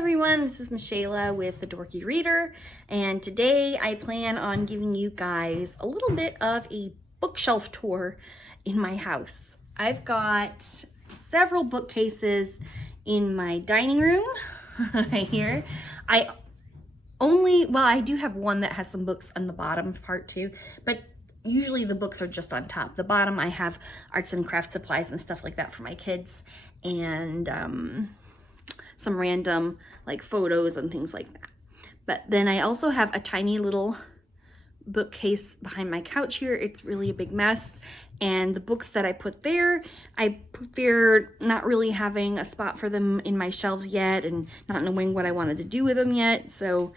everyone, this is Michaela with the Dorky Reader, and today I plan on giving you guys a little bit of a bookshelf tour in my house. I've got several bookcases in my dining room right here. I do have one that has some books on the bottom part too, but usually the books are just on top. The bottom I have arts and craft supplies and stuff like that for my kids, and some random like photos and things like that. But then I also have a tiny little bookcase behind my couch here. It's really a big mess, and the books that I put there not really having a spot for them in my shelves yet and not knowing what I wanted to do with them yet, so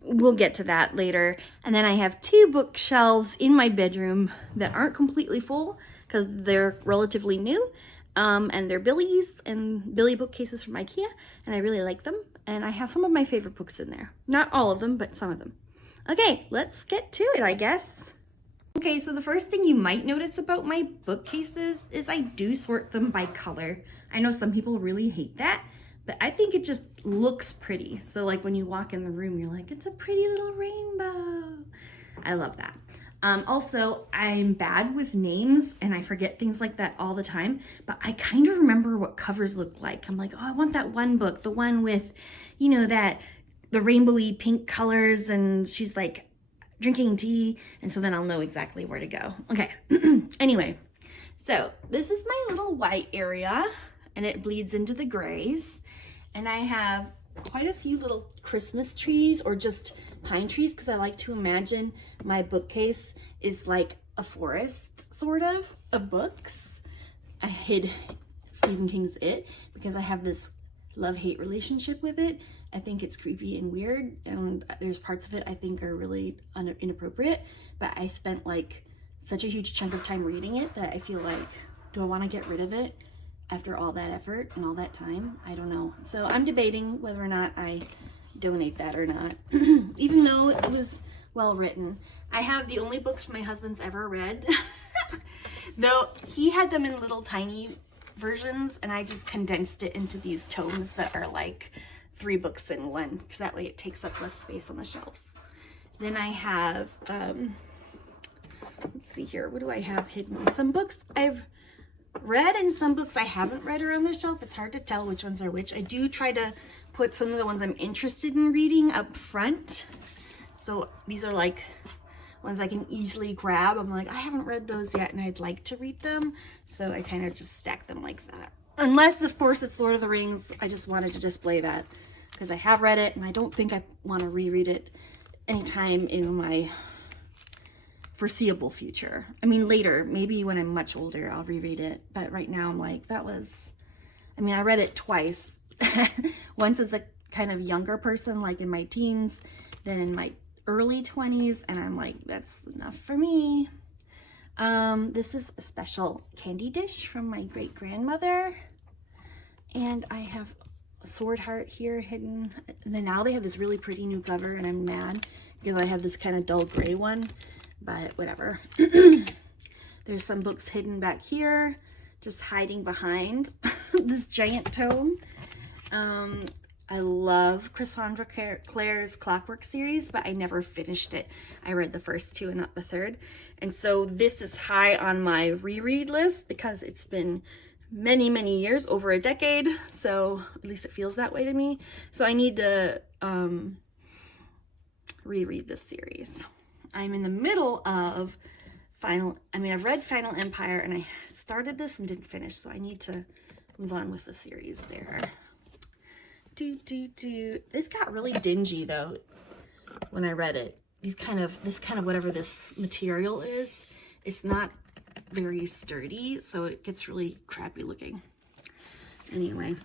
we'll get to that later. And then I have two bookshelves in my bedroom that aren't completely full because they're relatively new. And they're Billy bookcases from IKEA, and I really like them. And I have some of my favorite books in there. Not all of them, but some of them. Okay, let's get to it, I guess. Okay, so the first thing you might notice about my bookcases is I do sort them by color. I know some people really hate that, but I think it just looks pretty. So like when you walk in the room, you're like, it's a pretty little rainbow. I love that. Also, I'm bad with names and I forget things like that all the time, but I kind of remember what covers look like. I'm like, oh, I want that one book, the one with, the rainbowy pink colors, and she's like drinking tea. And so then I'll know exactly where to go. Okay. Anyway, so this is my little white area and it bleeds into the grays. And I have quite a few little Christmas trees or just pine trees, because I like to imagine my bookcase is like a forest sort of books. I hid Stephen King's It because I have this love-hate relationship with it. I think it's creepy and weird, and there's parts of it I think are really inappropriate, but I spent like such a huge chunk of time reading it that I feel like, do I want to get rid of it after all that effort and all that time? I don't know. So I'm debating whether or not I donate that or not, even though it was well written. I have the only books my husband's ever read, though he had them in little tiny versions, and I just condensed it into these tomes that are like 3 books in one, because that way it takes up less space on the shelves. Then I have, let's see here, what do I have hidden? Some books I've read and some books I haven't read are on the shelf. It's hard to tell which ones are which. I do try to put some of the ones I'm interested in reading up front. So these are like ones I can easily grab. I'm like, I haven't read those yet and I'd like to read them. So I kind of just stack them like that. Unless, of course, it's Lord of the Rings. I just wanted to display that because I have read it and I don't think I want to reread it anytime in my foreseeable future. I mean, later, maybe when I'm much older, I'll reread it. But right now I'm like, I read it twice. Once as a kind of younger person, like in my teens, then in my early 20s, and I'm like, that's enough for me. This is a special candy dish from my great-grandmother. And I have a sword heart here hidden. And then now they have this really pretty new cover, and I'm mad because I have this kind of dull gray one. But whatever. There's some books hidden back here, just hiding behind this giant tome. I love Cassandra Clare's Clockwork series, but I never finished it. I read the first 2 and not the 3rd. And so this is high on my reread list because it's been many, many years, over a decade. So at least it feels that way to me. So I need to reread this series. I'm in the middle of I've read Final Empire, and I started this and didn't finish, so I need to move on with the series there. This got really dingy though when I read it. This kind of whatever this material is, it's not very sturdy, so it gets really crappy looking. Anyway,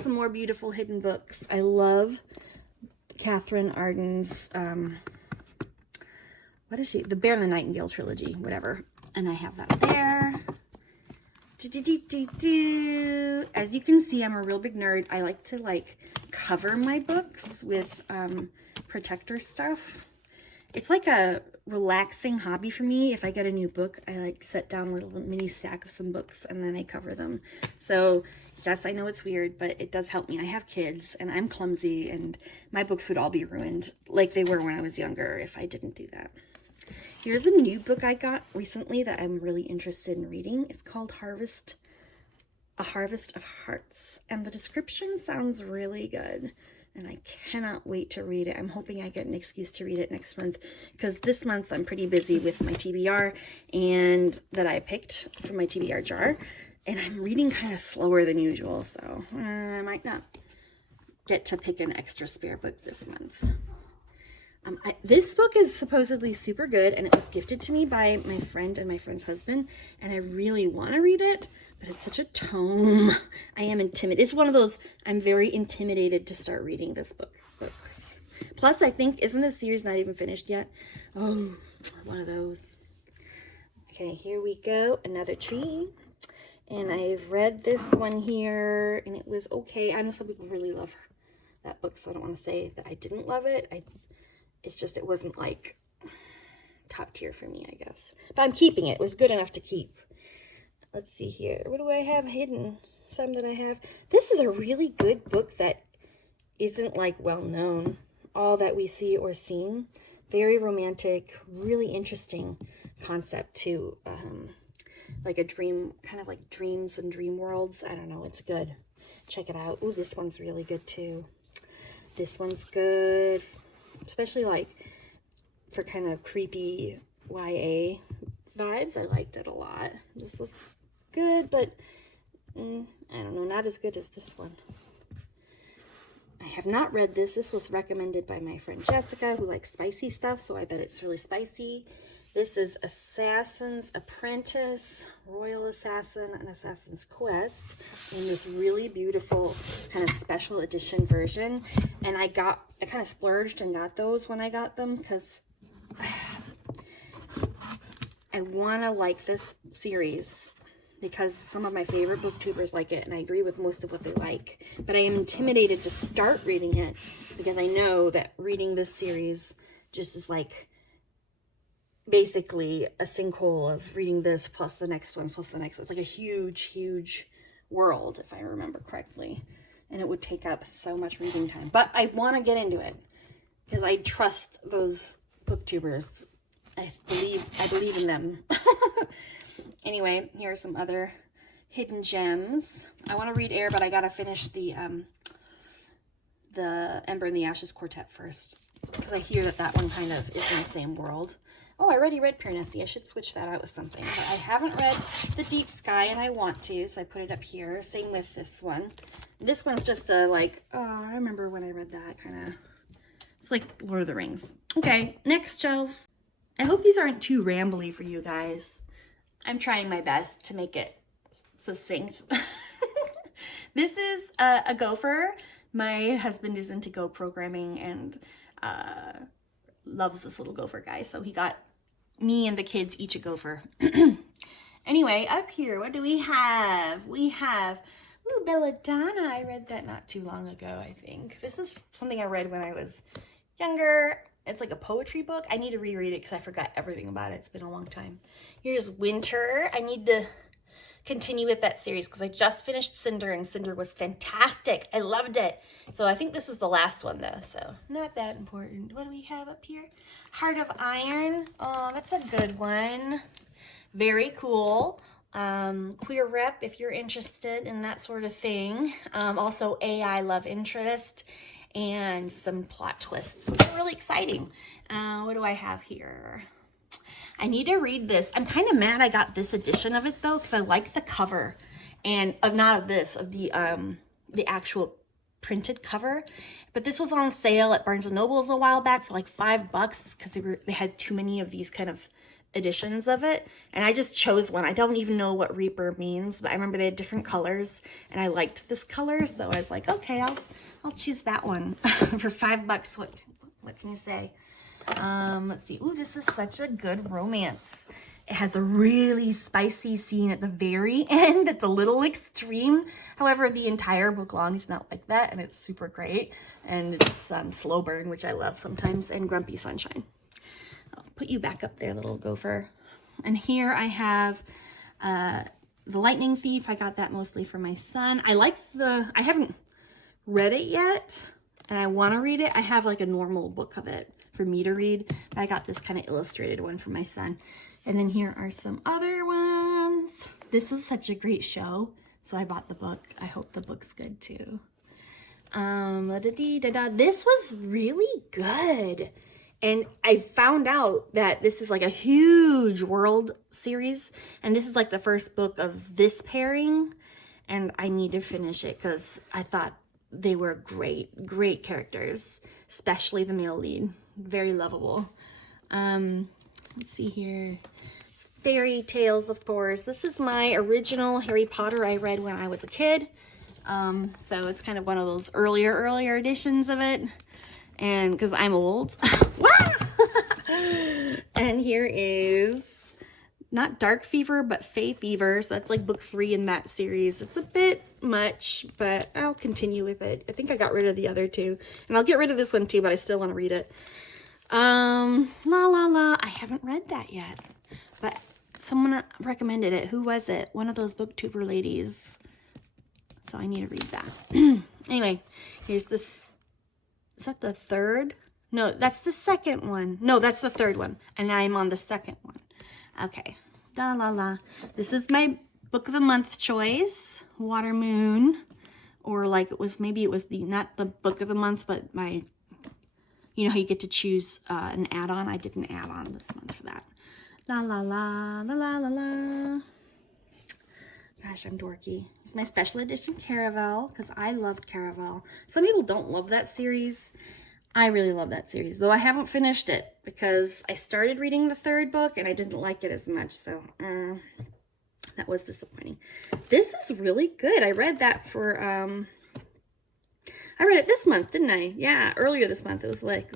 some more beautiful hidden books. I love Catherine Arden's what is she? The Bear and the Nightingale trilogy, whatever. And I have that there. As you can see, I'm a real big nerd. I like to cover my books with protector stuff. It's like a relaxing hobby for me. If I get a new book, I set down a little mini stack of some books and then I cover them. So Yes, I know it's weird, but it does help me. I have kids and I'm clumsy and my books would all be ruined like they were when I was younger if I didn't do that. Here's the new book I got recently that I'm really interested in reading. It's called A Harvest of Hearts. And the description sounds really good. And I cannot wait to read it. I'm hoping I get an excuse to read it next month because this month I'm pretty busy with my TBR and that I picked from my TBR jar. And I'm reading kind of slower than usual, so I might not get to pick an extra spare book this month. This book is supposedly super good, and it was gifted to me by my friend and my friend's husband, and I really want to read it, but it's such a tome. I am intimidated. It's one of those, I'm very intimidated to start reading this books. Plus, I think, isn't the series not even finished yet? Oh, one of those. Okay, here we go. Another tree. And I've read this one here, and it was okay. I know some people really love that book, so I don't want to say that I didn't love it. It's just it wasn't, like, top tier for me, I guess. But I'm keeping it. It was good enough to keep. Let's see here. What do I have hidden? Some that I have. This is a really good book that isn't, like, well-known. All That We See or Seen. Very romantic, really interesting concept, too. Like a dream, kind of like dreams and dream worlds. I don't know, it's good. Check it out. Ooh, this one's really good too. This one's good, especially like for kind of creepy YA vibes. I liked it a lot. This was good, but I don't know, not as good as this one. I have not read this. This was recommended by my friend Jessica, who likes spicy stuff, so I bet it's really spicy. This is Assassin's Apprentice, Royal Assassin, and Assassin's Quest in this really beautiful kind of special edition version. And I kind of splurged and got those when I got them because I want to like this series because some of my favorite booktubers like it, and I agree with most of what they like. But I am intimidated to start reading it because I know that reading this series just is like basically a sinkhole of reading this plus the next one plus the next. It's like a huge world, if I remember correctly. And it would take up so much reading time. But I want to get into it because I trust those booktubers. I believe in them. Anyway, here are some other hidden gems. I want to read Air, but I got to finish the Ember and the Ashes Quartet first because I hear that one kind of is in the same world. Oh, I already read Pure Nessie. I should switch that out with something. But I haven't read The Deep Sky, and I want to, so I put it up here. Same with this one. This one's just a, like, oh, I remember when I read that, kind of. It's like Lord of the Rings. Okay, next shelf. I hope these aren't too rambly for you guys. I'm trying my best to make it succinct. This is a gopher. My husband is into Go programming and loves this little gopher guy, so he got me and the kids each a gopher. Anyway, up here, what do we have? We have, ooh, Belladonna. I read that not too long ago, I think. This is something I read when I was younger. It's like a poetry book. I need to reread it because I forgot everything about it. It's been a long time. Here's Winter. I need to continue with that series because I just finished Cinder, and Cinder was fantastic. I loved it. So I think this is the last one though, so not that important. What do we have up here? Heart of Iron. Oh, that's a good one. Very cool. Queer rep if you're interested in that sort of thing. Also AI love interest and some plot twists, which are really exciting. What do I have here? I need to read this. I'm kind of mad I got this edition of it though, because I like the cover, and not of this, of the actual printed cover. But this was on sale at Barnes & Noble's a while back for like $5 because they had too many of these kind of editions of it, and I just chose one. I don't even know what Reaper means, but I remember they had different colors, and I liked this color, so I was like, okay, I'll choose that one for $5. What can you say? Let's see. Ooh, this is such a good romance. It has a really spicy scene at the very end. It's a little extreme. However, the entire book long is not like that, and it's super great. And it's slow burn, which I love sometimes, and Grumpy Sunshine. I'll put you back up there, little gopher. And here I have The Lightning Thief, I got that mostly for my son. I haven't read it yet, and I want to read it. I have like a normal book of it for me to read. I got this kind of illustrated one for my son. And then here are some other ones. This is such a great show, so I bought the book. I hope the book's good too. This was really good. And I found out that this is like a huge world series, and this is like the first book of this pairing, and I need to finish it because I thought they were great characters, especially the male lead. Very lovable. Let's see here. Fairy tales, of course. This is my original Harry Potter I read when I was a kid. So it's kind of one of those earlier editions of it. And because I'm old. And here is not Dark Fever, but Fae Fever. So that's like book 3 in that series. It's a bit much, but I'll continue with it. I think I got rid of the other 2. And I'll get rid of this one too, but I still want to read it. La La La. I haven't read that yet. But someone recommended it. Who was it? One of those booktuber ladies. So I need to read that. Anyway, here's this. Is that the third? No, that's the second one. No, that's the third one. And I'm on the second one. Okay. La La La. This is my book of the month choice. Water Moon. Or like maybe it was not the book of the month, but my, you know how you get to choose an add-on? I did an add-on this month for that. La La La. La La La La. Gosh, I'm dorky. It's my special edition Caraval, because I loved Caraval. Some people don't love that series. I really love that series, though I haven't finished it, because I started reading the 3rd book, and I didn't like it as much, so that was disappointing. This is really good. I read that for, I read it this month, didn't I? Yeah, earlier this month. It was like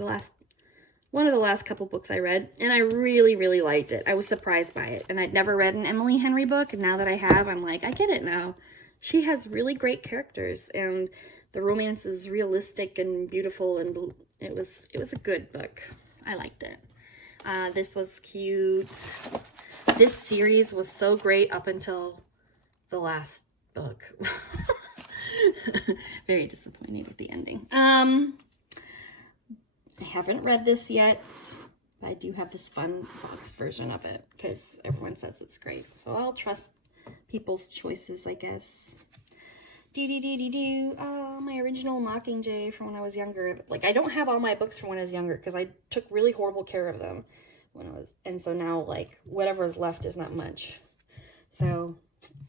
one of the last couple books I read, and I really liked it. I was surprised by it, and I'd never read an Emily Henry book, and now that I have, I'm like, I get it now. She has really great characters, and the romance is realistic and beautiful, and it was a good book. I liked it. This was cute. This series was so great up until the last book. Very disappointing with the ending. I haven't read this yet, but I do have this fun box version of it because everyone says it's great. So I'll trust people's choices, I guess. Oh, my original Mockingjay from when I was younger. Like, I don't have all my books from when I was younger because I took really horrible care of them when I was, and so now, like, whatever is left is not much. So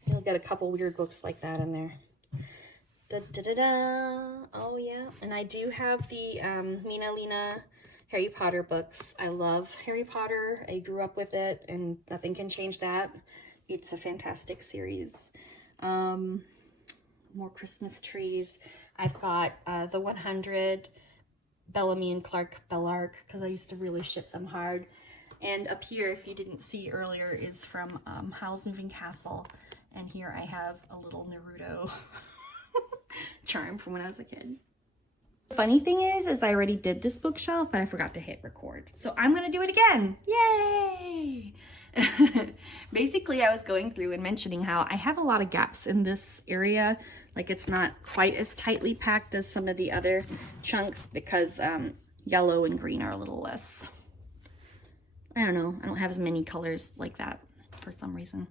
you'll get a couple weird books like that in there. Oh yeah, and I do have the Mina Lina Harry Potter books. I love Harry Potter. I grew up with it, and nothing can change that. It's a fantastic series. More Christmas trees. I've got the 100 Bellamy and Clark Bellark, because I used to really ship them hard. And up here, if you didn't see earlier, is from Howl's Moving Castle. And here I have a little Naruto charm from when I was a kid. The funny thing is I already did this bookshelf, but I forgot to hit record. So I'm gonna do it again. Yay! Basically, I was going through and mentioning how I have a lot of gaps in this area. Like, it's not quite as tightly packed as some of the other chunks because yellow and green are a little less. I don't know. I don't have as many colors like that for some reason.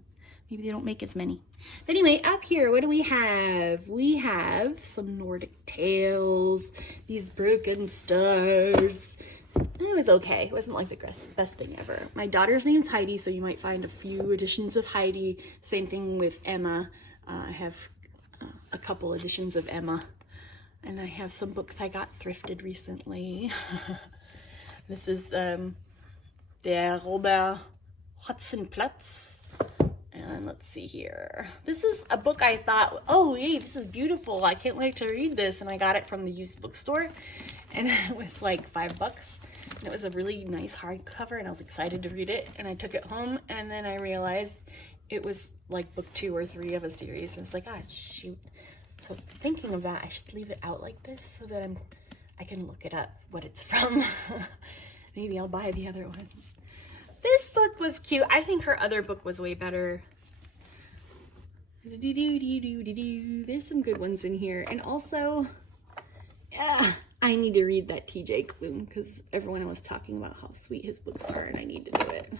Maybe they don't make as many. But anyway, up here, what do we have? We have some Nordic Tales, these broken stars. It was okay. It wasn't like the best thing ever. My daughter's name's Heidi, so you might find a few editions of Heidi. Same thing with Emma. I have a couple editions of Emma. And I have some books I got thrifted recently. This is Der Robert Hotzenplotz. And let's see here. This is a book I thought, oh, yay, this is beautiful. I can't wait to read this. And I got it from the used bookstore. And it was like $5. And it was a really nice hardcover. And I was excited to read it. And I took it home. And then I realized it was like book 2 or 3 of a series. And it's like, ah, shoot. So thinking of that, I should leave it out like this so that I can look it up, what it's from. Maybe I'll buy the other ones. This book was cute. I think her other book was way better. There's some good ones in here. And also, yeah, I need to read that TJ Klune because everyone was talking about how sweet his books are and I need to do it.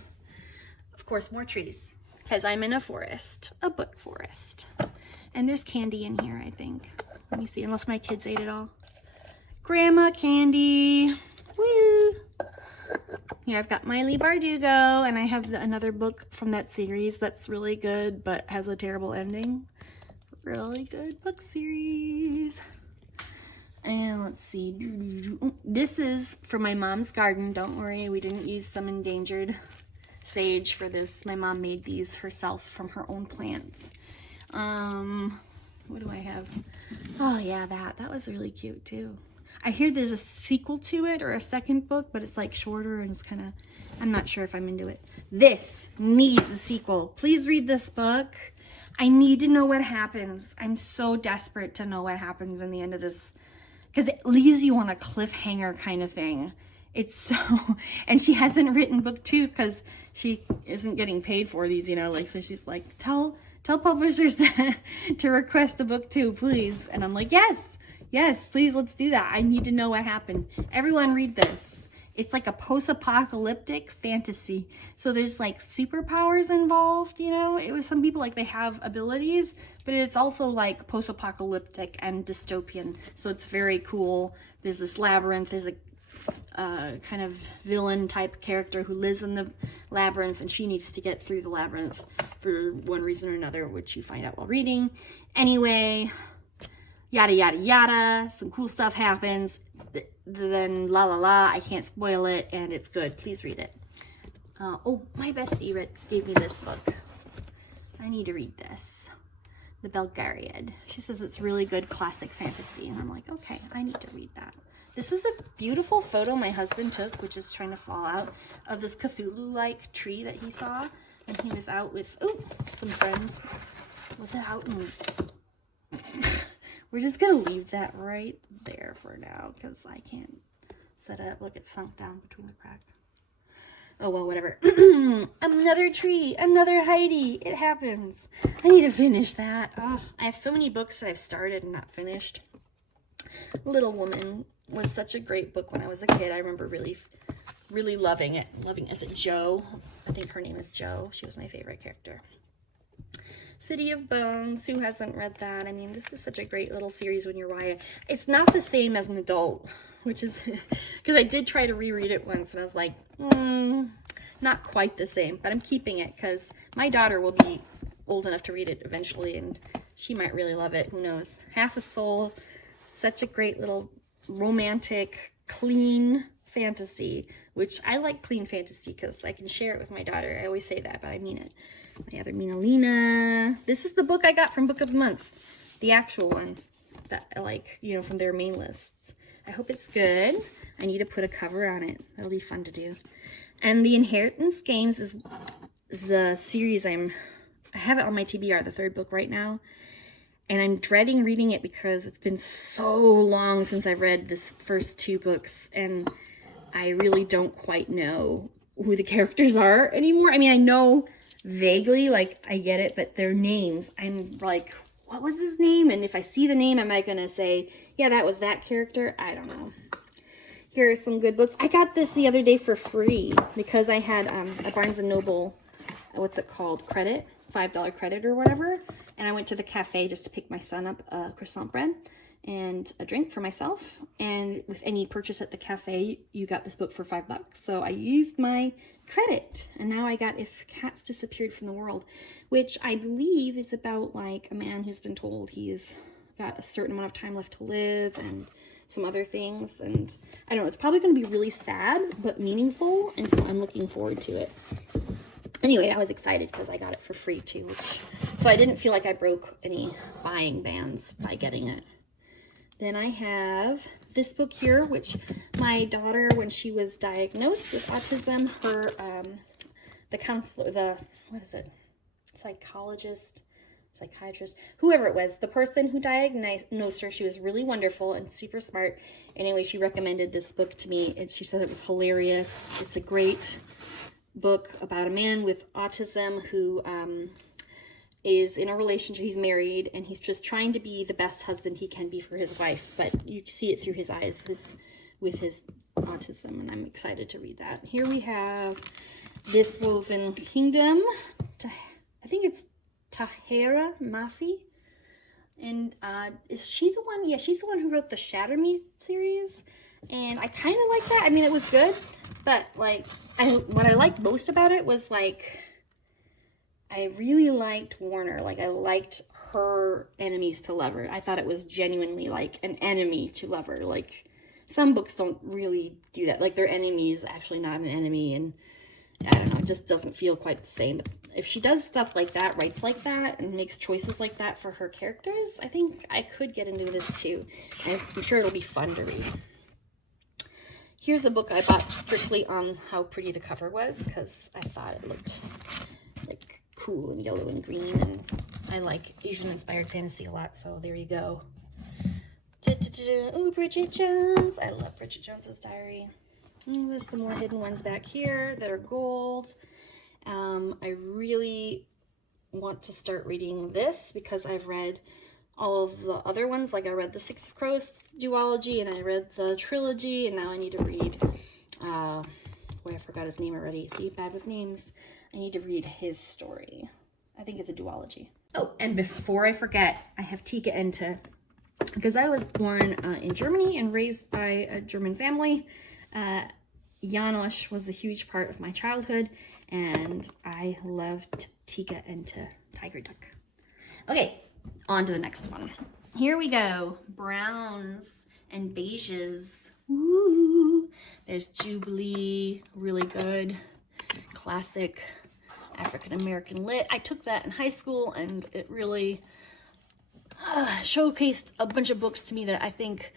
Of course, more trees because I'm in a forest, a book forest. And there's candy in here, I think. Let me see, unless my kids ate it all. Grandma candy. Woo! Here I've got Miley Bardugo, and I have another book from that series that's really good but has a terrible ending. Really good book series. And let's see. This is from my mom's garden. Don't worry, we didn't use some endangered sage for this. My mom made these herself from her own plants. What do I have? Oh yeah, that was really cute too. I hear there's a sequel to it or a second book, but it's like shorter and it's kind of, I'm not sure if I'm into it. This needs a sequel. Please read this book. I need to know what happens. I'm so desperate to know what happens in the end of this because it leaves you on a cliffhanger kind of thing. It's so, and she hasn't written book 2 because she isn't getting paid for these, you know, like, so she's like, tell publishers to request a book 2, please. And I'm like, yes, please, let's do that. I need to know what happened. Everyone read this. It's like a post-apocalyptic fantasy. So there's like superpowers involved, you know? It was some people like they have abilities, but it's also like post-apocalyptic and dystopian. So it's very cool. There's this labyrinth. There's a kind of villain type character who lives in the labyrinth and she needs to get through the labyrinth for one reason or another, which you find out while reading. Anyway, yada yada yada, some cool stuff happens, then la la la, I can't spoil it, and it's good. Please read it. Oh, my bestie gave me this book. I need to read this. The Belgariad. She says it's really good classic fantasy, and I'm like, okay, I need to read that. This is a beautiful photo my husband took, which is trying to fall out, of this Cthulhu-like tree that he saw, and he was out with, some friends. Was it out in... We're just going to leave that right there for now because I can't set it up. Look, it's sunk down between the cracks. Oh, well, whatever. Another tree, another Heidi. It happens. I need to finish that. Oh, I have so many books that I've started and not finished. Little Woman was such a great book when I was a kid. I remember really loving it. Is it Jo? I think her name is Jo. She was my favorite character. City of Bones, who hasn't read that? I mean, this is such a great little series when you're YA. It's not the same as an adult, which is, because I did try to reread it once, and I was like, not quite the same, but I'm keeping it, because my daughter will be old enough to read it eventually, and she might really love it, who knows. Half a Soul, such a great little romantic, clean fantasy, which I like clean fantasy, because I can share it with my daughter. I always say that, but I mean it. My other Minalina. This is the book I got from Book of the Month. The actual one that I like, you know, from their main lists. I hope it's good. I need to put a cover on it. That'll be fun to do. And The Inheritance Games is the series I have it on my TBR, the 3rd book right now. And I'm dreading reading it because it's been so long since I've read this first 2 books. And I really don't quite know who the characters are anymore. I mean, I know vaguely, like, I get it, but their names, I'm like, what was his name? And if I see the name, am I gonna say, yeah, that was that character? I don't know. Here are some good books. I got this the other day for free because I had a Barnes & Noble, what's it called, credit, $5 credit or whatever, and I went to the cafe just to pick my son up a croissant bread and a drink for myself, and with any purchase at the cafe, you got this book for $5. So I used my credit, and now I got If Cats Disappeared from the World, which I believe is about like a man who's been told he's got a certain amount of time left to live and some other things, and I don't know, it's probably going to be really sad but meaningful, and so I'm looking forward to it. Anyway, I was excited because I got it for free too, so I didn't feel like I broke any buying bans by getting it. Then I have this book here, which my daughter, when she was diagnosed with autism, her, the counselor, psychiatrist, whoever it was, the person who diagnosed her, she was really wonderful and super smart. Anyway, she recommended this book to me, and she said it was hilarious. It's a great book about a man with autism who is in a relationship. He's married, and he's just trying to be the best husband he can be for his wife, but you see it through his eyes with his autism, and I'm excited to read that. Here we have This Woven Kingdom. I think it's Tahera Mafi. And is she the one? Yeah, she's the one who wrote the Shatter Me series. And I kind of like that. I mean, it was good, but like, what I liked most about it was like, I really liked Warner. Like, I liked her enemies to lover. I thought it was genuinely like an enemy to lover. Like, some books don't really do that. Like, their enemy is actually not an enemy, and I don't know, it just doesn't feel quite the same. But if she does stuff like that, writes like that, and makes choices like that for her characters, I think I could get into this too. And I'm sure it'll be fun to read. Here's a book I bought strictly on how pretty the cover was, because I thought it looked like cool and yellow and green, and I like Asian-inspired fantasy a lot, so there you go. Oh, Bridget Jones. I love Bridget Jones's Diary. There's some more hidden ones back here that are gold. I really want to start reading this because I've read all of the other ones. Like, I read the Six of Crows duology, and I read the trilogy, and now I need to read, boy, I forgot his name already. See, bad with names. I need to read his story. I think it's a duology. Oh, and before I forget, I have Tika Ente, because I was born in Germany and raised by a German family. Janosch was a huge part of my childhood, and I loved Tika Ente, Tiger Duck. Okay, on to the next one. Here we go. Browns and beiges. Woo! There's Jubilee, really good, classic African-American lit. I took that in high school, and it really showcased a bunch of books to me that I think,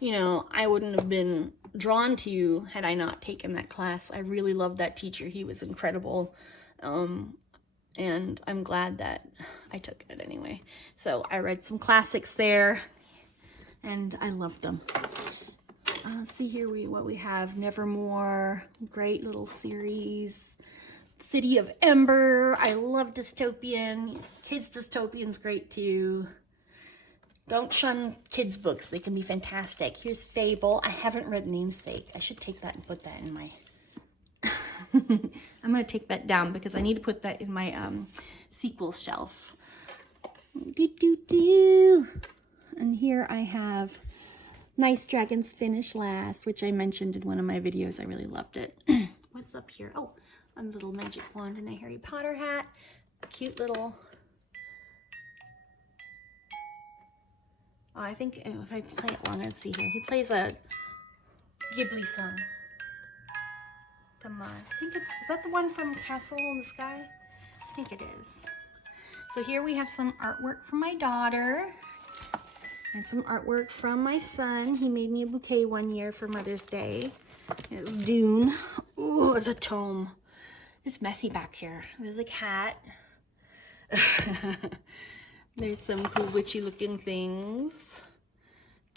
you know, I wouldn't have been drawn to had I not taken that class. I really loved that teacher. He was incredible. And I'm glad that I took it anyway. So I read some classics there, and I loved them. See here what we have. Nevermore, great little series. City of Ember, I love dystopian. Kids dystopian's great too. Don't shun kids' books. They can be fantastic. Here's Fable. I haven't read Namesake. I should take that and put that in my... I'm going to take that down because I need to put that in my sequel shelf. And here I have Nice Dragons Finish Last, which I mentioned in one of my videos. I really loved it. What's up here? Oh, a little magic wand and a Harry Potter hat. A cute little... Oh, I think if I play it longer, let's see here. He plays a Ghibli song. Come on. I think it's, is that the one from Castle in the Sky? I think it is. So here we have some artwork from my daughter and some artwork from my son. He made me a bouquet one year for Mother's Day. It was Dune. Ooh, it's a tome. It's messy back here. There's a cat. There's some cool witchy looking things.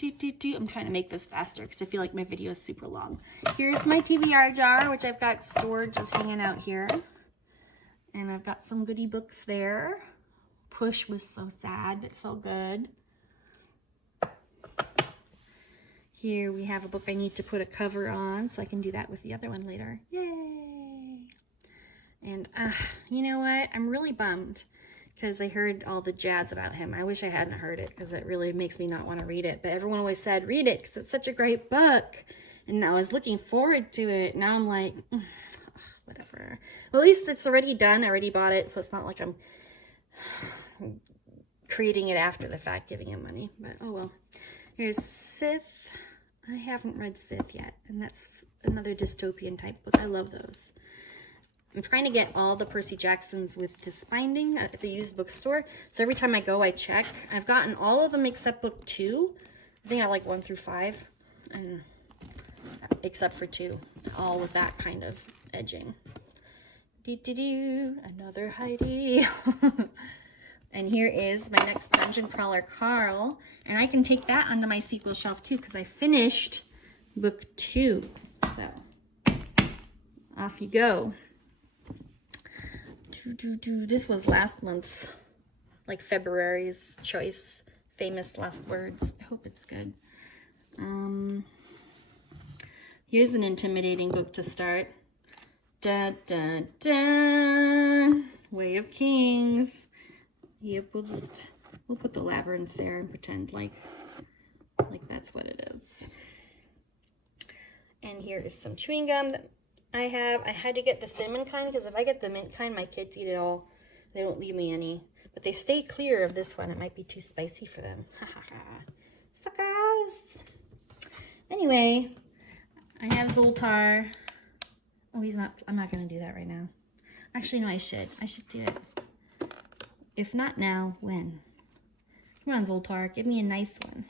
I'm trying to make this faster because I feel like my video is super long. Here's my TBR jar, which I've got stored just hanging out here. And I've got some goodie books there. Push was so sad, but so good. Here we have a book I need to put a cover on, so I can do that with the other one later. Yay! And you know what? I'm really bummed because I heard all the jazz about him. I wish I hadn't heard it because it really makes me not want to read it. But everyone always said, read it because it's such a great book. And I was looking forward to it. Now I'm like, whatever. Well, at least it's already done. I already bought it, so it's not like I'm creating it after the fact, giving him money. But oh well. Here's Sith. I haven't read Sith yet. And that's another dystopian type book. I love those. I'm trying to get all the Percy Jacksons with this binding at the used bookstore. So every time I go, I check. I've gotten all of them except book 2. I think I like 1 through 5. And except for 2. All with that kind of edging. Another Heidi. And here is my next Dungeon Crawler, Carl. And I can take that onto my sequel shelf too because I finished book 2. So off you go. This was last month's like February's Choice, Famous Last Words. I hope it's good. Here's an intimidating book to start. Da da da. Way of Kings. Yep, we'll put the labyrinth there and pretend like that's what it is. And here is some chewing gum that I have. I had to get the cinnamon kind because if I get the mint kind, my kids eat it all. They don't leave me any. But they stay clear of this one. It might be too spicy for them. Ha ha ha. Suckers. Anyway, I have Zoltar. Oh, he's not. I'm not going to do that right now. Actually, no, I should. I should do it. If not now, when? Come on, Zoltar. Give me a nice one.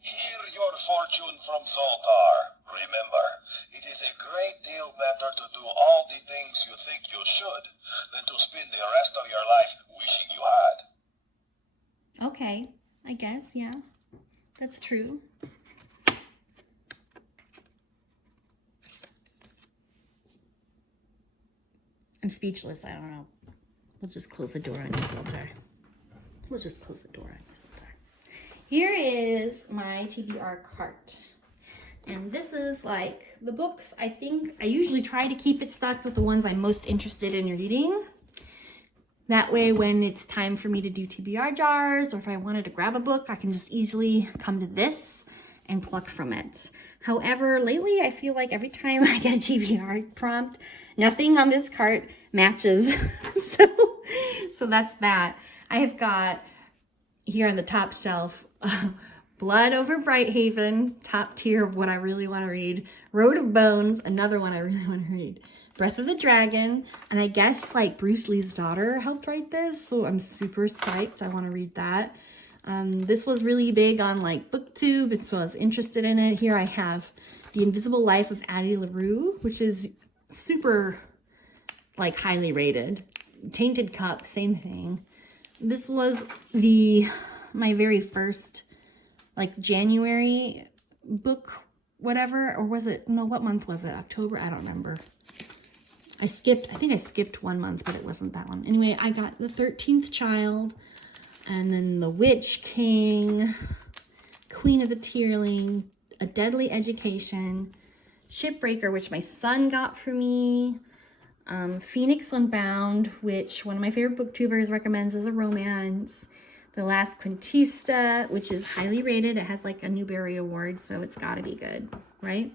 Hear your fortune from Zoltar. Remember, it is a great deal better to do all the things you think you should than to spend the rest of your life wishing you had. Okay, I guess, yeah. That's true. I'm speechless, I don't know. We'll just close the door on you, Zoltar. We'll just close the door on you, Zoltar. Here is my TBR cart. And this is like the books. I think I usually try to keep it stocked with the ones I'm most interested in reading. That way, when it's time for me to do TBR jars, or if I wanted to grab a book, I can just easily come to this and pluck from it. However, lately, I feel like every time I get a TBR prompt, nothing on this cart matches. so that's that. I have got here on the top shelf, Blood Over Brighthaven, top tier of what I really want to read. Road of Bones, another one I really want to read. Breath of the Dragon, and I guess like Bruce Lee's daughter helped write this, so I'm super psyched. I want to read that. This was really big on like BookTube, and so I was interested in it. Here I have The Invisible Life of Addie LaRue, which is super like highly rated. Tainted Cup, same thing. This was my very first like January book, whatever, or was it, no, what month was it? October? I don't remember. I think I skipped 1 month, but it wasn't that one. Anyway, I got The 13th Child, and then The Witch King, Queen of the Tearling, A Deadly Education, Shipbreaker, which my son got for me, Phoenix Unbound, which one of my favorite booktubers recommends as a romance, The Last Quintista, which is highly rated. It has like a Newbery Award, so it's got to be good, right?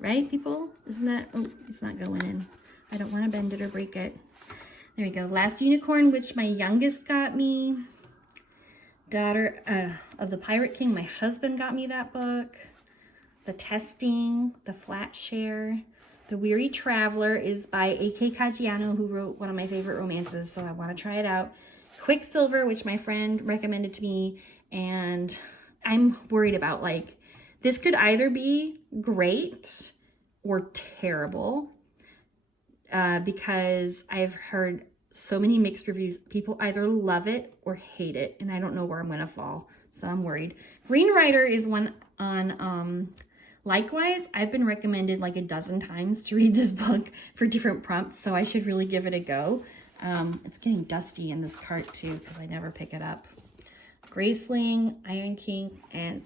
Right, people? Isn't that? Oh, it's not going in. I don't want to bend it or break it. There we go. Last Unicorn, which my youngest got me. Daughter of the Pirate King. My husband got me that book. The Testing, The Flat Share. The Weary Traveler is by A.K. Caggiano, who wrote one of my favorite romances, so I want to try it out. Quicksilver, which my friend recommended to me, and I'm worried about, like, this could either be great or terrible, because I've heard so many mixed reviews. People either love it or hate it, and I don't know where I'm going to fall, so I'm worried. Green Rider is one on Likewise. I've been recommended like a dozen times to read this book for different prompts, so I should really give it a go. It's getting dusty in this cart too because I never pick it up. Graceling, Iron King, and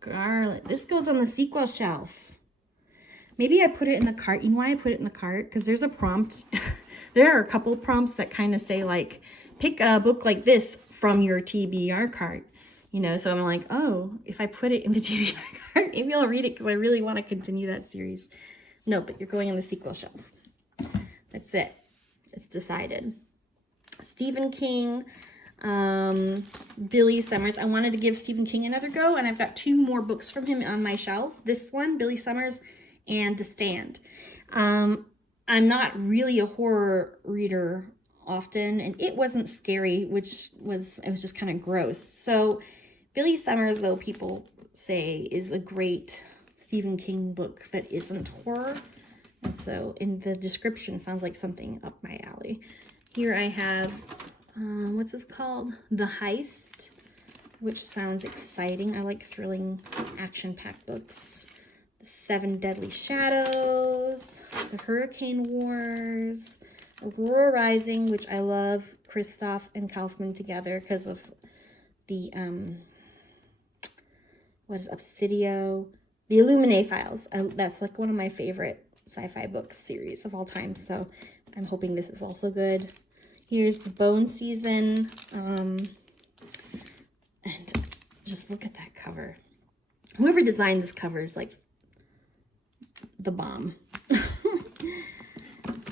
Scarlet. This goes on the sequel shelf. Maybe I put it in the cart. You know why I put it in the cart? Because there's a prompt. There are a couple prompts that kind of say like, pick a book like this from your TBR cart. You know, so I'm like, oh, if I put it in the TBR cart, maybe I'll read it because I really want to continue that series. No, but you're going on the sequel shelf. That's it. It's decided. Stephen King, Billy Summers. I wanted to give Stephen King another go, and I've got 2 more books from him on my shelves. This one, Billy Summers, and The Stand. I'm not really a horror reader often, and it wasn't scary, it was just kind of gross. So Billy Summers, though, people say is a great Stephen King book that isn't horror. And so in the description, it sounds like something up my alley. Here I have, what's this called? The Heist, which sounds exciting. I like thrilling, action-packed books. The 7 Deadly Shadows, The Hurricane Wars, Aurora Rising, which I love Kristoff and Kaufman together because of the, what is Obsidio? The Illuminae Files. That's like one of my favorite sci-fi book series of all time. So I'm hoping this is also good. Here's the Bone Season. And just look at that cover. Whoever designed this cover is like the bomb.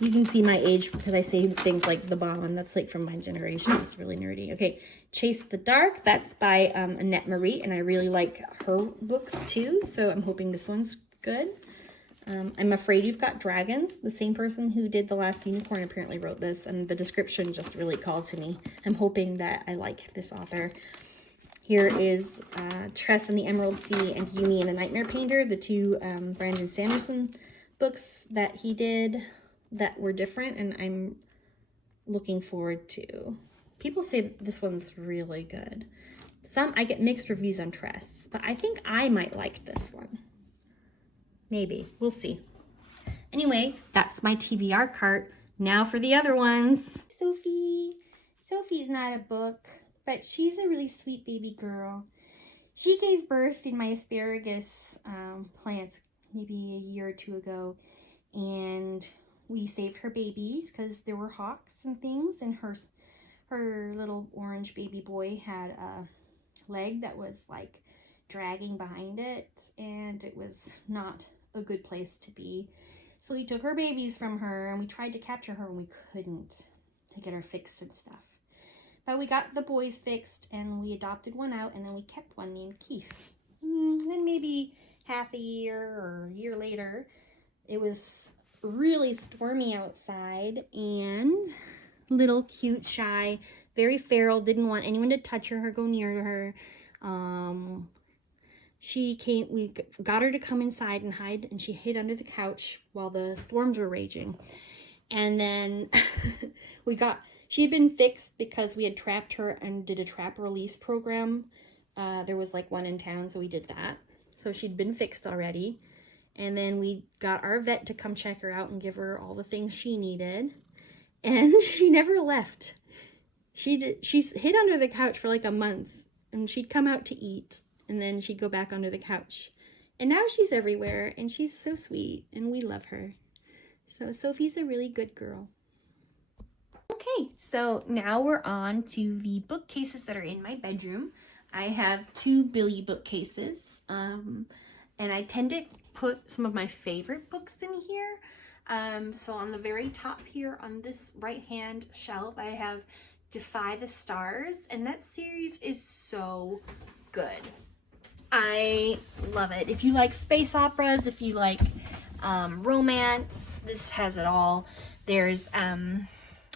You can see my age because I say things like the bomb, and that's like from my generation. It's really nerdy. Okay, Chase the Dark. That's by Annette Marie, and I really like her books too, so I'm hoping this one's good. I'm Afraid You've Got Dragons. The same person who did The Last Unicorn apparently wrote this, and the description just really called to me. I'm hoping that I like this author. Here is Tress and the Emerald Sea and Yumi and the Nightmare Painter, the two Brandon Sanderson books that he did that were different, and I'm looking forward to. People say this one's really good. I get mixed reviews on Tress, but I think I might like this one. Maybe. We'll see. Anyway, that's my TBR cart. Now for the other ones. Sophie. Sophie's not a book, but she's a really sweet baby girl. She gave birth in my asparagus plants maybe a year or two ago, and we saved her babies because there were hawks and things, and her little orange baby boy had a leg that was like dragging behind it, and it was not a good place to be. So we took her babies from her, and we tried to capture her, and we couldn't to get her fixed and stuff. But we got the boys fixed, and we adopted one out, and then we kept one named Keith. Then maybe half a year or a year later, it was really stormy outside, and little cute, shy, very feral, didn't want anyone to touch her or go near her. We got her to come inside and hide, and she hid under the couch while the storms were raging. And then she had been fixed because we had trapped her and did a trap release program. There was like one in town, so we did that. So she'd been fixed already. And then we got our vet to come check her out and give her all the things she needed. And she never left. She's hid under the couch for like a month, and she'd come out to eat, and then she'd go back under the couch. And now she's everywhere, and she's so sweet, and we love her. So Sophie's a really good girl. Okay, so now we're on to the bookcases that are in my bedroom. I have 2 Billy bookcases, and I tend to put some of my favorite books in here. So on the very top here on this right hand shelf, I have Defy the Stars, and that series is so good. I love it. If you like space operas, if you like romance, this has it all. There's an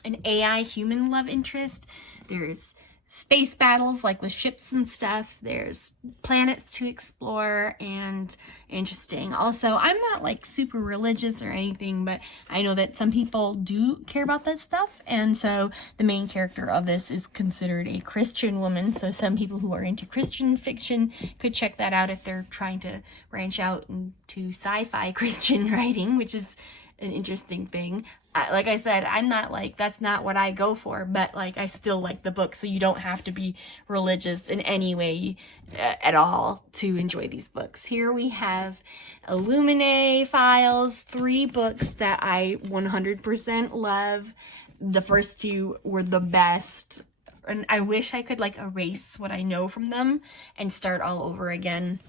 AI human love interest. There's space battles like with ships and stuff. There's planets to explore, and interesting. Also, I'm not like super religious or anything, but I know that some people do care about that stuff, and so the main character of this is considered a Christian woman, so some people who are into Christian fiction could check that out if they're trying to branch out into sci-fi Christian writing, which is an interesting thing. Like I said, I'm not like, that's not what I go for, but like I still like the book, so you don't have to be religious in any way at all to enjoy these books. Here we have Illuminae Files, 3 books that I 100% love. The first 2 were the best, and I wish I could like erase what I know from them and start all over again.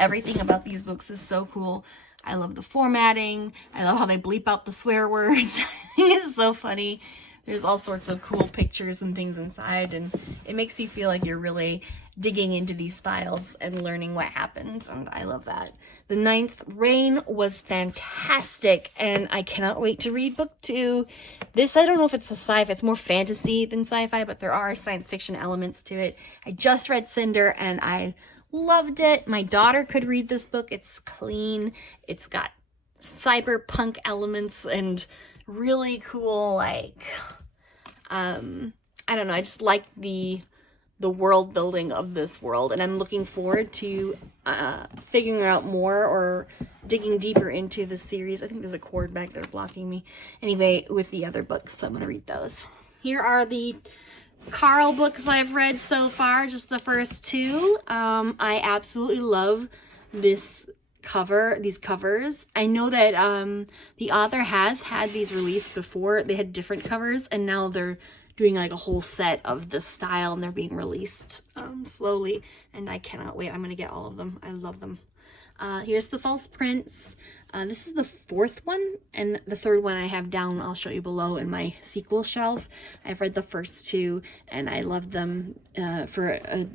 Everything about these books is so cool. I love the formatting. I love how they bleep out the swear words. I think it's so funny. There's all sorts of cool pictures and things inside, and it makes you feel like you're really digging into these files and learning what happened, and I love that. The Ninth Reign was fantastic, and I cannot wait to read book 2. This, I don't know if it's a sci-fi, it's more fantasy than sci-fi, but there are science fiction elements to it. I just read Cinder, and I loved it. My daughter could read this book. It's clean. It's got cyberpunk elements and really cool, like, I don't know. I just like the world building of this world, and I'm looking forward to figuring out more or digging deeper into the series. I think there's a cord back there blocking me. Anyway, with the other books, so I'm going to read those. Here are the Carl books I've read so far, just the first two. I absolutely love these covers. I know that the author has had these released before. They had different covers, and now they're doing like a whole set of this style, and they're being released slowly, and I cannot wait. I'm gonna get all of them. I love them. Here's the false prints. This is the fourth one, and the third one I have down. I'll show you below in my sequel shelf. I've read the first two, and I love them for a,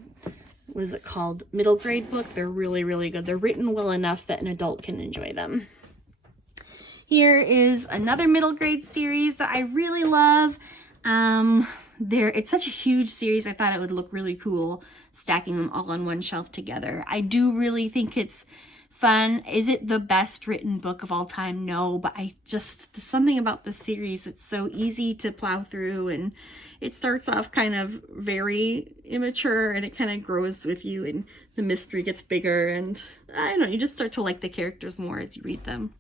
what is it called? Middle grade book. They're really, really good. They're written well enough that an adult can enjoy them. Here is another middle grade series that I really love. It's such a huge series. I thought it would look really cool stacking them all on one shelf together. I do really think it's fun. Is it the best written book of all time? No, but there's something about the series. It's so easy to plow through, and it starts off kind of very immature, and it kind of grows with you, and the mystery gets bigger, and I don't know, you just start to like the characters more as you read them.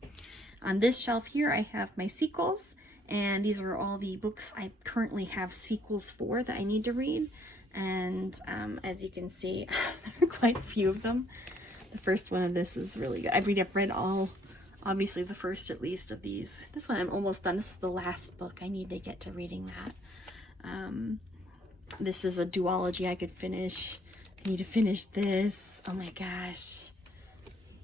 On this shelf here, I have my sequels, and these are all the books I currently have sequels for that I need to read. And as you can see, there are quite a few of them. The first one of this is really good. I've read all, obviously the first at least of these. This one I'm almost done. This is the last book. I need to get to reading that. This is a duology I could finish. I need to finish this. Oh my gosh.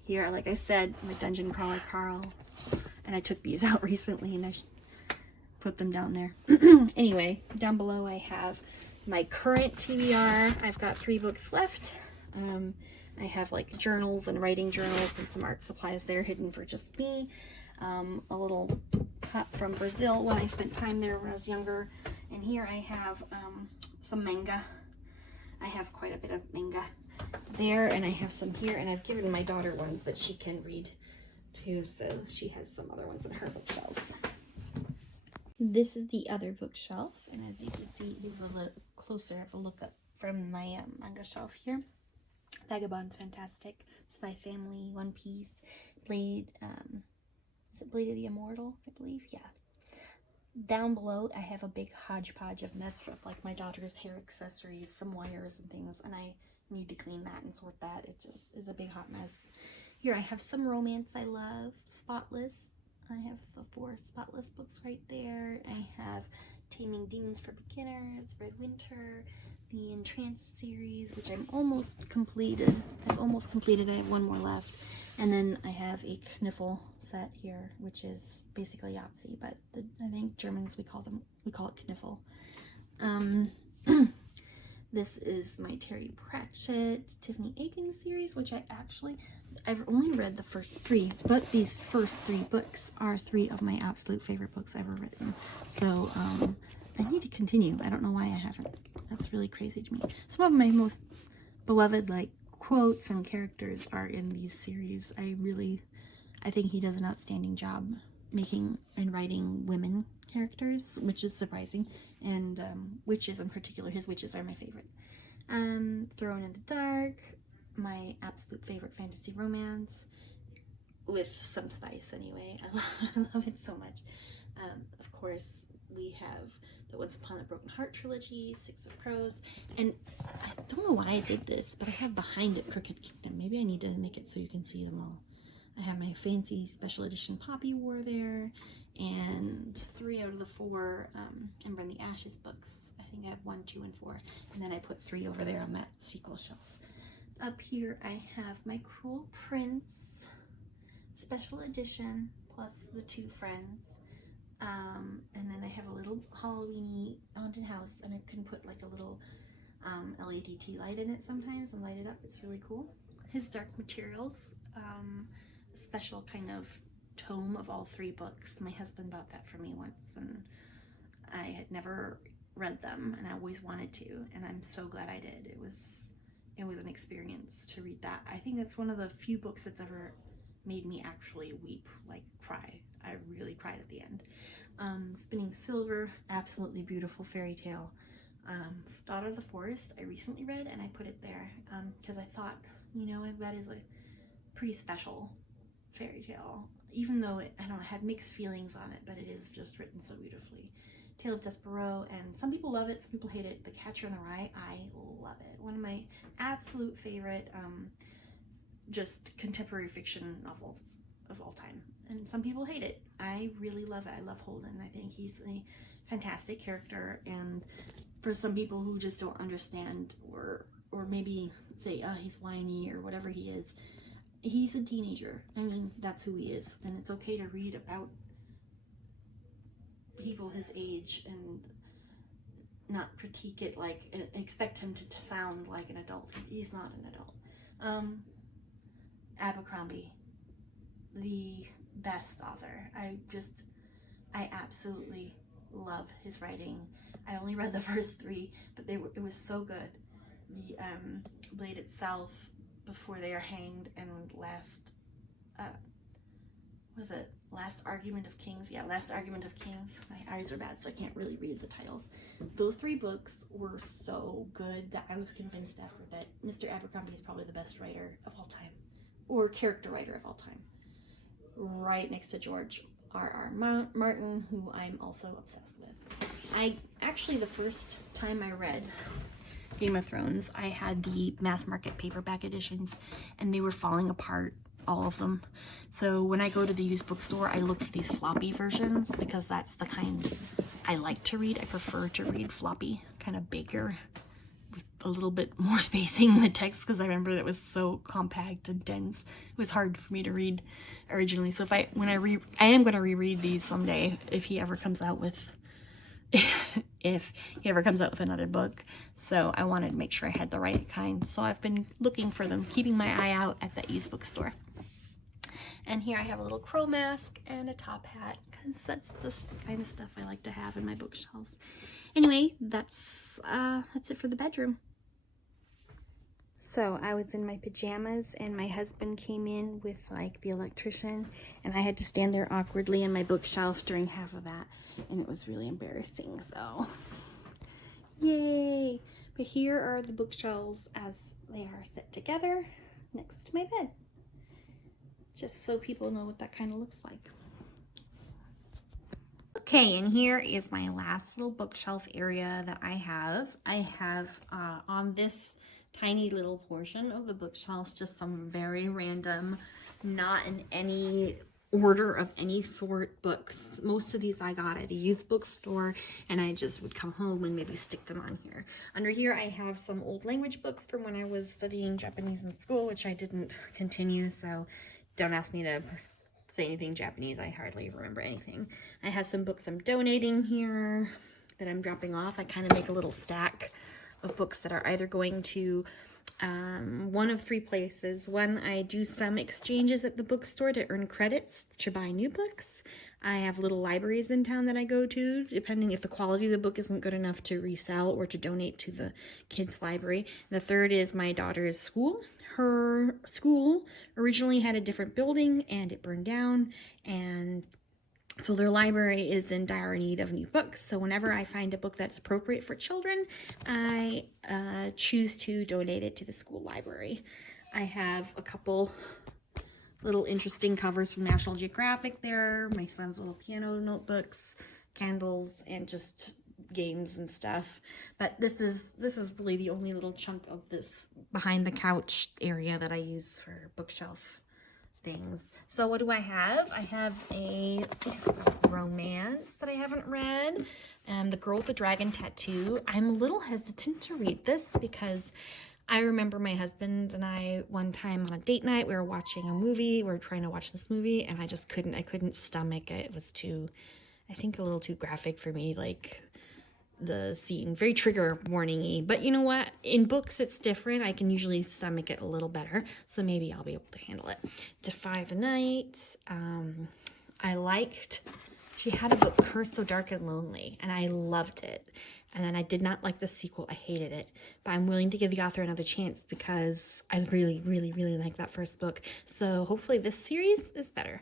Here, like I said, my Dungeon Crawler Carl. And I took these out recently, and I put them down there. Anyway, down below I have my current TBR. I've got 3 books left. I have like journals and writing journals and some art supplies there hidden for just me. A little cup from Brazil when I spent time there when I was younger. And here I have some manga. I have quite a bit of manga there, and I have some here, and I've given my daughter ones that she can read too, so she has some other ones in her bookshelves. This is the other bookshelf, and as you can see, here's a little closer of a look up from my manga shelf here. Vagabond's fantastic. Spy Family, One Piece, Blade, is it Blade of the Immortal, I believe? Yeah. Down below, I have a big hodgepodge of mess stuff, like my daughter's hair accessories, some wires and things, and I need to clean that and sort that. It just is a big hot mess. Here I have some romance I love. Spotless. I have the 4 Spotless books right there. I have Taming Demons for Beginners, Red Winter, the Entranced series, which I'm almost completed. I've almost completed. I have 1 more left. And then I have a Kniffle set here, which is basically Yahtzee, but I think Germans, we call it Kniffle. This is my Terry Pratchett, Tiffany Aiken series, which I've only read the first 3, but these first 3 books are 3 of my absolute favorite books ever written. So I need to continue. I don't know why I haven't. That's really crazy to me. Some of my most beloved quotes and characters are in these series. I think he does an outstanding job making and writing women characters, which is surprising, and witches in particular. His witches are my favorite. Thrown in the Dark, my absolute favorite fantasy romance, with some spice anyway. I love it so much. Of course, we have the Once Upon a Broken Heart trilogy, 6 of Crows, and I don't know why I did this, but I have behind it Crooked Kingdom. Maybe I need to make it so you can see them all. I have my fancy special edition Poppy War there, and 3 out of the 4 Ember in the Ashes books. I think I have 1, 2, and 4, and then I put 3 over there on that sequel shelf. Up here I have my Cruel Prince special edition, plus the 2 friends. And then I have a little Halloween-y haunted house, and I can put like a little LED tea light in it sometimes and light it up. It's really cool. His Dark Materials, a special kind of tome of all 3 books. My husband bought that for me once, and I had never read them, and I always wanted to, and I'm so glad I did. It was an experience to read that. I think it's one of the few books that's ever made me actually weep, like cry. I really cried at the end. Spinning Silver, absolutely beautiful fairy tale. Daughter of the Forest, I recently read, and I put it there because I thought, that is a pretty special fairy tale. Even though it had mixed feelings on it, but it is just written so beautifully. Tale of Despereaux, and some people love it, some people hate it. The Catcher in the Rye, I love it. One of my absolute favorite just contemporary fiction novels of all time. And some people hate it. I really love it. I love Holden. I think he's a fantastic character, and for some people who just don't understand or maybe say, oh, he's whiny or whatever he is, he's a teenager. I mean, that's who he is, and it's okay to read about people his age and not critique it like, expect him to sound like an adult. He's not an adult. Abercrombie, the best author. I absolutely love his writing. I only read the first 3, but it was so good. The Blade itself, Before They Are Hanged, and Last Argument of Kings? Yeah, Last Argument of Kings. My eyes are bad, so I can't really read the titles. Those 3 books were so good that I was convinced after that Mr. Abercrombie is probably the best writer of all time, or character writer of all time, right next to George R.R. Martin, who I'm also obsessed with. The first time I read Game of Thrones, I had the mass market paperback editions, and they were falling apart, all of them. So when I go to the used bookstore, I look for these floppy versions, because that's the kind I like to read. I prefer to read floppy, kind of bigger, with a little bit more spacing in the text, because I remember that was so compact and dense. It was hard for me to read originally. So I am going to reread these someday if he ever comes out with another book. So I wanted to make sure I had the right kind. So I've been looking for them, keeping my eye out at that used bookstore. And here I have a little crow mask and a top hat, because that's the kind of stuff I like to have in my bookshelves. Anyway, that's it for the bedroom. So I was in my pajamas, and my husband came in with like the electrician, and I had to stand there awkwardly in my bookshelf during half of that, and it was really embarrassing, so yay. But here are the bookshelves as they are set together next to my bed, just so people know what that kind of looks like. Okay, and here is my last little bookshelf area that I have. I have on this tiny little portion of the bookshelves just some very random, not in any order of any sort, books. Most of these I got at a used bookstore, and I just would come home and maybe stick them on here. Under here I have some old language books from when I was studying Japanese in school, which I didn't continue, so don't ask me to say anything Japanese. I hardly remember anything. I have some books I'm donating here that I'm dropping off. I kind of make a little stack of books that are either going to one of 3 places. One, I do some exchanges at the bookstore to earn credits to buy new books. I have little libraries in town that I go to, depending if the quality of the book isn't good enough to resell or to donate to the kids' library. And the third is my daughter's school. Her school originally had a different building, and it burned down, and so their library is in dire need of new books. So whenever I find a book that's appropriate for children, I choose to donate it to the school library. I have a couple little interesting covers from National Geographic there, my son's little piano notebooks, candles, and just games and stuff. But this is really the only little chunk of this behind the couch area that I use for bookshelf things. So what do I have? I have a romance that I haven't read. The Girl with the Dragon Tattoo. I'm a little hesitant to read this because I remember my husband and I one time on a date night, we were watching a movie. We were trying to watch this movie, and I couldn't stomach it. It was too, I think, a little too graphic for me. Like the scene, very trigger warning-y. But you know what? In books, it's different. I can usually stomach it a little better, so maybe I'll be able to handle it. Defy the Night. I liked, she had a book, Cursed So Dark and Lonely, and I loved it. And then I did not like the sequel. I hated it. But I'm willing to give the author another chance because I really, really, really like that first book. So hopefully this series is better.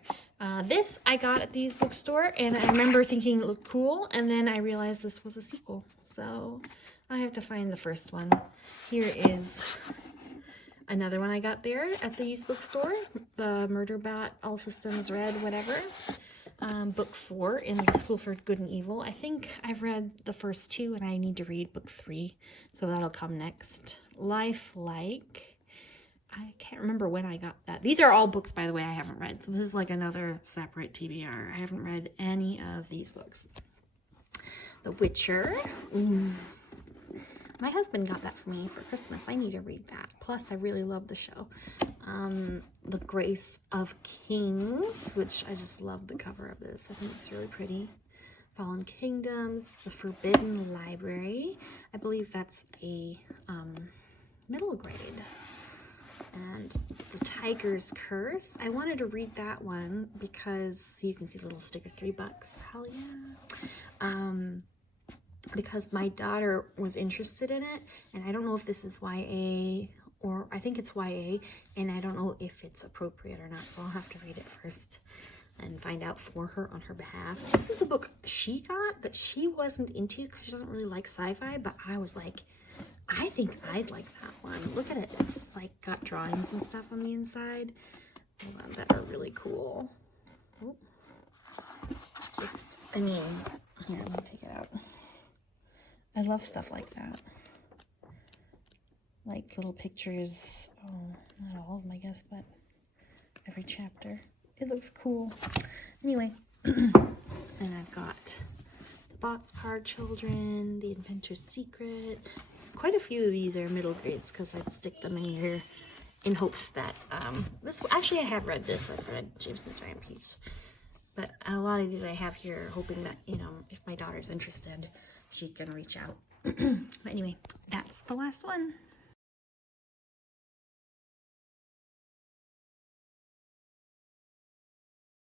This I got at the used bookstore, and I remember thinking it looked cool, and then I realized this was a sequel. So I have to find the first one. Here is another one I got there at the used bookstore. The Murder Bat, All Systems Red, whatever. book 4 in the School for Good and Evil. I think I've read the first 2 and I need to read book 3, so that'll come next. Lifelike. I can't remember when I got that. These are all books, by the way, I haven't read, so this is like another separate TBR. I haven't read any of these books. The Witcher. Ooh. My husband got that for me for Christmas. I need to read that. Plus, I really love the show. The Grace of Kings, which I just love the cover of this. I think it's really pretty. Fallen Kingdoms, The Forbidden Library. I believe that's a middle grade. And The Tiger's Curse. I wanted to read that one because you can see the little sticker, $3. Hell yeah. Because my daughter was interested in it, and I don't know if this is YA, or I think it's YA, and I don't know if it's appropriate or not, so I'll have to read it first and find out for her on her behalf. This is the book she got that she wasn't into because she doesn't really like sci-fi, but I was like, I think I'd like that one. Look at it. It's like got drawings and stuff on the inside that are really cool. Oh. Just, I mean, here, let me take it out. I love stuff like that. Like little pictures. Oh, not all of them, I guess, but every chapter. It looks cool. Anyway, and I've got The Boxcar Children, The Inventor's Secret. Quite a few of these are middle grades because I'd stick them in here in hopes that this. Actually, I have read this. I've read James and the Giant Peach, but a lot of these I have here, hoping that, you know, if my daughter's interested, she can reach out. But anyway, that's the last one.